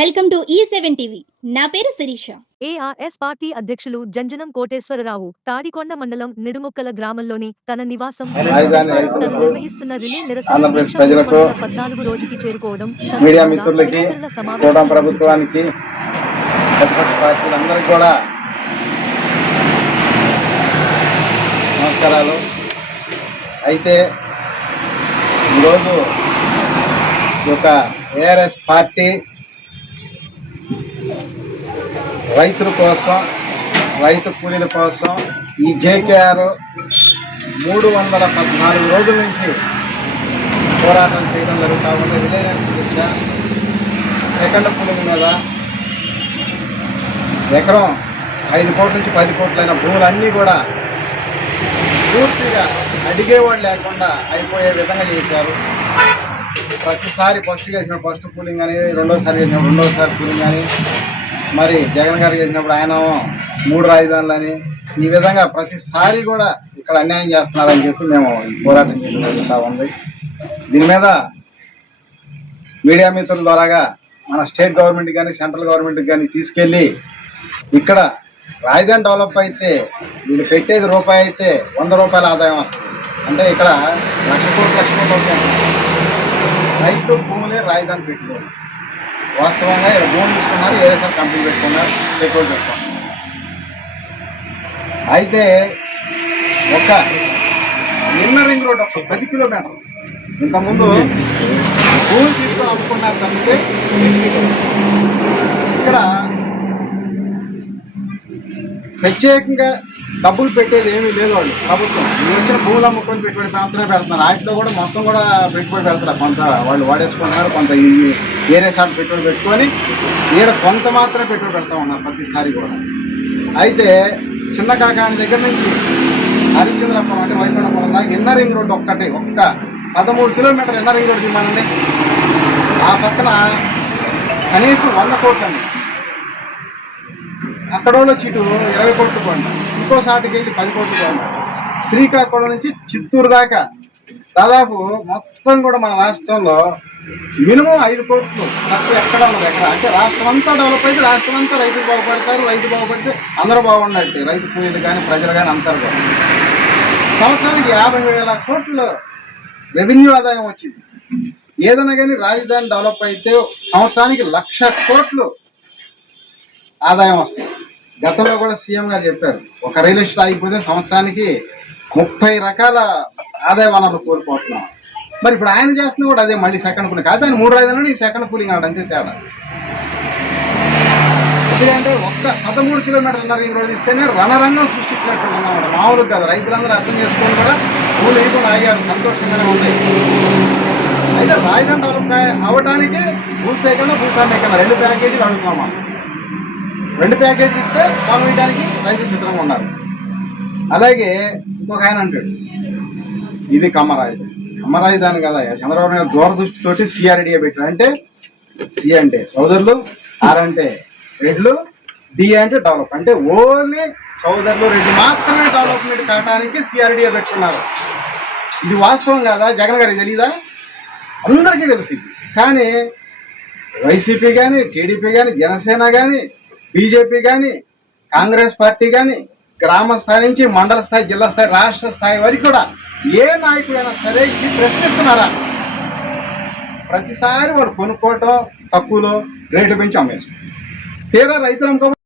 Welcome to E7 TV. నా పేరు Sirisha. ARS party అధ్యక్షులు జంజనం కోటేశ్వరరావు తాడికొండ మండలం నిడుముక్కల గ్రామంలోని తన నివాసం తను నిర్వహిస్తున్న రిలే నిరసన దీక్ష 14 రోజుకి చేరుకోవడం మీడియా మిత్రులకి కూటమి ప్రభుత్వానికి ప్రతిపక్ష పార్టీలందరికీ కూడా నమస్కారాలు. అయితే ఈరోజు ఒక ఏఆర్ఎస్ పార్టీ రైతుల కోసం, రైతు కూలీల కోసం ఈ జేకేఆర్ 314 రోజుల నుంచి పోరాటం చేయడం జరుగుతూ ఉంది. రిలయన్స్ దీక్ష సెకండ్ కూలీల మీద ఎకరం 5 కోట్ల నుంచి 10 కోట్లైన భూములన్నీ కూడా పూర్తిగా అడిగేవాళ్ళు లేకుండా అయిపోయే విధంగా చేశారు. ప్రతిసారి ఫస్ట్ చేసిన ఫస్ట్ కూలింగ్ అని, రెండోసారి చేసినప్పుడు రెండోసారి కూలింగ్ అని, మరి జగన్ గారు చేసినప్పుడు ఆయన 3 రాజధానులని, ఈ విధంగా ప్రతిసారి కూడా ఇక్కడ అన్యాయం చేస్తున్నారని చెప్పి మేము పోరాటం చేయడం జరుగుతూ ఉంది. దీని మీద మీడియా మిత్రుల ద్వారాగా మన స్టేట్ గవర్నమెంట్ కానీ సెంట్రల్ గవర్నమెంట్ కానీ తీసుకెళ్ళి ఇక్కడ రాజధాని డెవలప్ అయితే వీళ్ళు పెట్టేది రూపాయి అయితే 100 రూపాయల ఆదాయం వస్తుంది. అంటే ఇక్కడ లక్ష కోట్లు రైతు భూములే రాజధాని పెట్టుకోవాలి. వాస్తవంగా ఇక్కడ భూములు తీసుకున్నారు, ఏఎస్ఆర్ కంపెనీ పెట్టుకున్నారు, పెట్రోల్ పెట్టుకున్నారు. అయితే ఒక ఇన్నర్ రింగ్ రోడ్ ఒక 10 కిలోమీటర్లు ఇంతకుముందు భూములు తీసుకొని అమ్ముకున్నారు తప్పితే ఇక్కడ ప్రత్యేకంగా డబ్బులు పెట్టేది ఏమీ లేదు. వాళ్ళు ప్రభుత్వం వచ్చిన భూములు అమ్ముకొని పెట్టుబడి మాత్రమే పెడుతున్నారు. వాటిలో కూడా మొత్తం కూడా పెట్టుబడి పెడతారు. కొంత వాళ్ళు వాడేసుకుంటున్నారు, కొంత వేరే సార్లు పెట్టుబడి పెట్టుకొని ఈడ కొంత మాత్రమే పెట్టుబడి పెడతా ఉన్నారు ప్రతిసారి కూడా. అయితే చిన్న కాకాని దగ్గర నుంచి హరిశ్చంద్రపురం అంటే వైకుంఠపురం దాకా ఇన్నర్ రింగ్ రోడ్డు ఒక్క 13 కిలోమీటర్లు ఇన్నర్ రింగ్ రోడ్డు తిన్నానండి. ఆ పక్కన కనీసం 100 కోట్లు అండి. అక్కడోళ్ళు చీటు 20 కోట్లు కొండ, ఇంకో సాటికి వెళ్ళి 10 కోట్లు కొండ. శ్రీకాకుళం నుంచి చిత్తూరు దాకా దాదాపు మొత్తం కూడా మన రాష్ట్రంలో మినిమం 5 కోట్లు తక్కువ ఎక్కడ ఉన్నది ఎక్కడ. అంటే రాష్ట్రం అంతా డెవలప్ అయితే రాష్ట్రం అంతా రైతులు బాగుపడతారు, రైతు బాగుపడితే అందరూ బాగున్నట్టే, రైతు కూలీలు కానీ ప్రజలు కానీ అందరు కూడా. సంవత్సరానికి 50,000 కోట్ల రెవెన్యూ ఆదాయం వచ్చింది. ఏదైనా కానీ రాజధాని డెవలప్ అయితే సంవత్సరానికి 1,00,000 కోట్లు ఆదాయం వస్తుంది. గతంలో కూడా సీఎం గారు చెప్పారు, ఒక రియల్ ఎస్టేట్ ఆగిపోతే సంవత్సరానికి 30 రకాల ఆదాయ వనరులు కోల్పోతున్నాం. మరి ఇప్పుడు ఆయన చేస్తున్నా కూడా అదే, మళ్ళీ సెకండ్ కూలింగ్ కాదు. ఆయన 3 రాజధానులు, ఈ సెకండ్ కూలింగ్ అన్నాడు, అంతే తేడా. ఎందుకంటే ఒక్క 13 కిలోమీటర్ల రింగ్ రోడ్ ఇస్తేనే రణరంగం సృష్టించినట్టుందన్నమాట. మామూలు కాదు. రైతులందరూ అర్థం చేసుకొని కూడా భూములు వేయకుండా ఆగారు, సంతోషంగానే ఉంది. అయితే రాజధాని డెవలప్ అవ్వడానికి భూసేకరణ, భూస్వామీకరణ 2 ప్యాకేజీలు అడుగుతాం. 2 ప్యాకేజీ ఇస్తే పొలం వేయడానికి రైతులు సిద్ధంగా ఉన్నారు. అలాగే ఇంకొక ఆయన అంటాడు, ఇది కమ్మ రాజధాని కదా, చంద్రబాబు నాయుడు దూరదృష్టితోటి సిఆర్డీఏ పెట్టాడు. అంటే సి అంటే సోదరులు, ఆర్ అంటే రెడ్లు, డి అంటే డెవలప్. అంటే ఓన్లీ సోదరులు రెడ్లు మాత్రమే డెవలప్మెంట్ కావడానికి సిఆర్డీఏ పెట్టుకున్నారు. ఇది వాస్తవం కాదా? జగన్ గారికి తెలీదా? అందరికీ తెలిసింది. కానీ వైసీపీ కానీ, టీడీపీ కానీ, జనసేన కానీ, బీజేపీ కానీ, కాంగ్రెస్ పార్టీ కానీ, గ్రామ స్థాయి నుంచి మండల స్థాయి, జిల్లా స్థాయి, రాష్ట్ర స్థాయి వరకు కూడా ఏ నాయకుడైనా సరే ఇది ప్రశ్నిస్తున్నారా? ప్రతిసారి వాడు కొనుక్కోవటం, తక్కువలో రేట్లు పెంచి అమ్మేసు. తీరా రైతులు